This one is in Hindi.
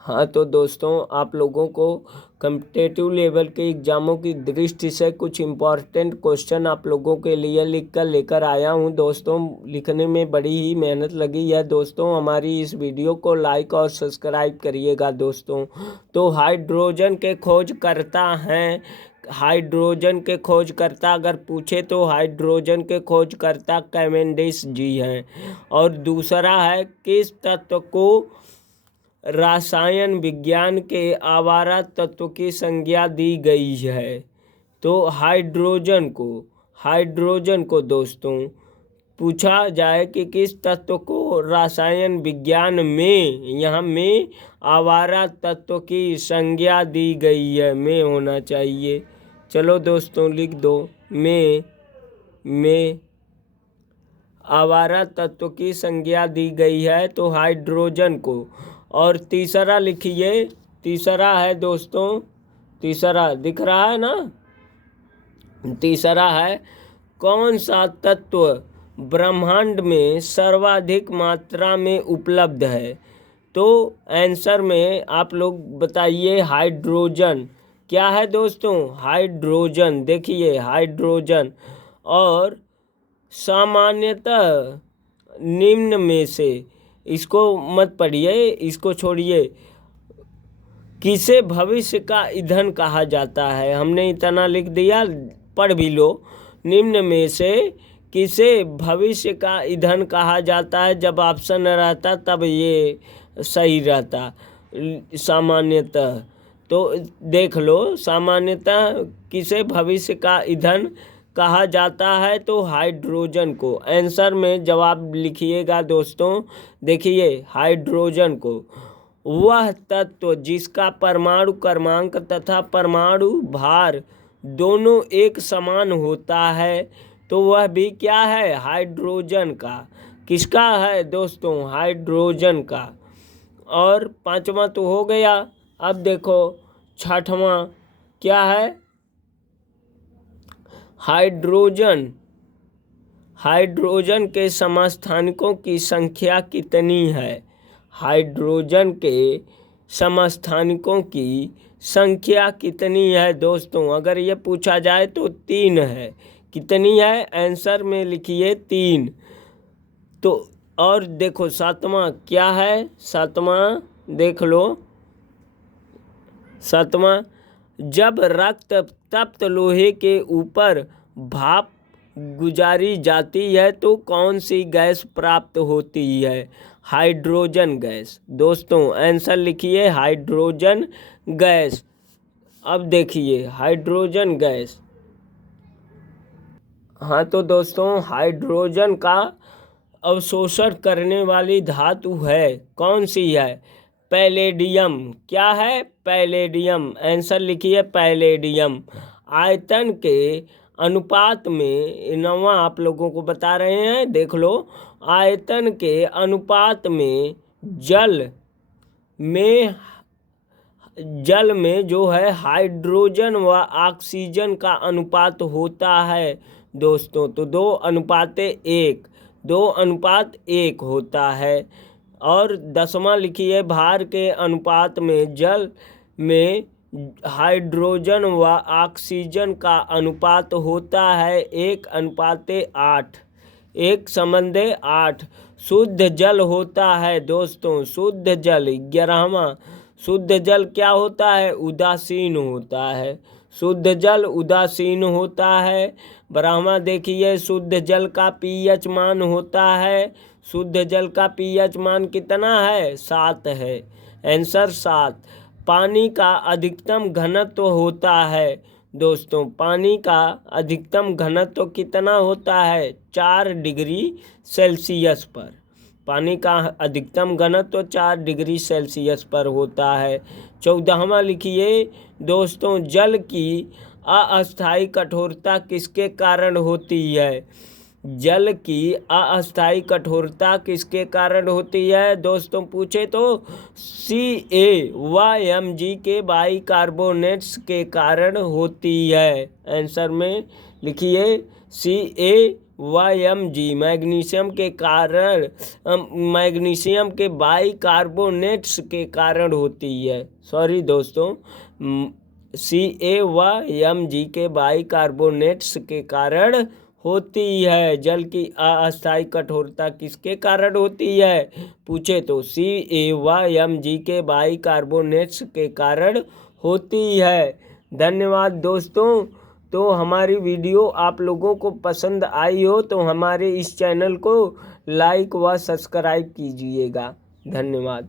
हाँ तो दोस्तों, आप लोगों को कम्पिटेटिव लेवल के एग्ज़ामों की दृष्टि से कुछ इम्पॉर्टेंट क्वेश्चन आप लोगों के लिए लिख कर लेकर आया हूँ। दोस्तों, लिखने में बड़ी ही मेहनत लगी है। दोस्तों, हमारी इस वीडियो को लाइक और सब्सक्राइब करिएगा। दोस्तों, तो हाइड्रोजन के खोजकर्ता हैं, हाइड्रोजन के खोजकर्ता अगर पूछे तो हाइड्रोजन के खोजकर्ता कैवेंडिश जी हैं। और दूसरा है, किस तत्व को रसायन विज्ञान के आवारा तत्व की संज्ञा दी गई है? तो हाइड्रोजन को दोस्तों पूछा जाए कि किस तत्व को रसायन विज्ञान में, यहाँ में आवारा तत्व की संज्ञा दी गई है, में होना चाहिए। चलो दोस्तों, लिख दो में आवारा तत्व की संज्ञा दी गई है, तो हाइड्रोजन को। और तीसरा लिखिए, तीसरा है दोस्तों, तीसरा दिख रहा है ना, तीसरा है, कौन सा तत्व ब्रह्मांड में सर्वाधिक मात्रा में उपलब्ध है? तो आंसर में आप लोग बताइए, हाइड्रोजन। क्या है दोस्तों? हाइड्रोजन। देखिए, हाइड्रोजन। और सामान्यतः निम्न में से, इसको मत पढ़िए, इसको छोड़िए, किसे भविष्य का ईंधन कहा जाता है? हमने इतना लिख दिया, पढ़ भी लो। निम्न में से किसे भविष्य का ईंधन कहा जाता है? जब ऑप्शन रहता तब ये सही रहता। सामान्यतः, तो देख लो, सामान्यतः किसे भविष्य का ईंधन कहा जाता है? तो हाइड्रोजन को। आंसर में जवाब लिखिएगा दोस्तों। देखिए, हाइड्रोजन को, वह तत्व जिसका परमाणु क्रमांक तथा परमाणु भार दोनों एक समान होता है, तो वह भी क्या है? हाइड्रोजन का। किसका है दोस्तों? हाइड्रोजन का। और पांचवा तो हो गया। अब देखो छठवां क्या है? हाइड्रोजन के समस्थानिकों की संख्या कितनी है? हाइड्रोजन के समस्थानिकों की संख्या कितनी है दोस्तों? अगर ये पूछा जाए तो 3 है। कितनी है? आंसर में लिखिए 3। तो और देखो सातवां क्या है? सातवां देख लो, सातवां, जब रक्त तप्त लोहे के ऊपर भाप गुजारी जाती है तो कौन सी गैस प्राप्त होती है? Hydrogen gas. दोस्तों, आंसर लिखिए, हाइड्रोजन गैस। अब देखिए, हाइड्रोजन गैस। हाँ तो दोस्तों, हाइड्रोजन का अवशोषण करने वाली धातु है, कौन सी है? पैलेडियम। क्या है? पैलेडियम। आंसर लिखिए, पैलेडियम। आयतन के अनुपात में, नवा आप लोगों को बता रहे हैं, देख लो। आयतन के अनुपात में जल में जो है हाइड्रोजन व ऑक्सीजन का अनुपात होता है दोस्तों, तो 2:1 होता है। और 10वां लिखिए, भार के अनुपात में जल में हाइड्रोजन व ऑक्सीजन का अनुपात होता है 1:8, 1:8। शुद्ध जल होता है दोस्तों, शुद्ध जल। 11वां, शुद्ध जल क्या होता है? उदासीन होता है। शुद्ध जल उदासीन होता है। 12वां देखिए, शुद्ध जल का पीएच मान होता है, शुद्ध जल का पीएच मान कितना है? 7 है। आंसर 7। पानी का अधिकतम घनत्व होता है दोस्तों, पानी का अधिकतम घनत्व कितना होता है? 4 डिग्री सेल्सियस पर। पानी का अधिकतम घनत्व 4 डिग्री सेल्सियस पर होता है। 14वां लिखिए दोस्तों, जल की अस्थायी कठोरता किसके कारण होती है? जल की अस्थायी कठोरता किसके कारण होती है दोस्तों? पूछे तो CaYmG के बाइकार्बोनेट्स के कारण होती है। आंसर में लिखिए व Mg मैग्नीशियम के बाइकार्बोनेट्स के कारण होती है। सॉरी दोस्तों, Ca व Mg के बाइकार्बोनेट्स के कारण होती है। जल की अस्थायी कठोरता किसके कारण होती है पूछे तो Ca व Mg के बाइकार्बोनेट्स के कारण होती है। धन्यवाद दोस्तों। तो हमारी वीडियो आप लोगों को पसंद आई हो तो हमारे इस चैनल को लाइक व सब्सक्राइब कीजिएगा। धन्यवाद।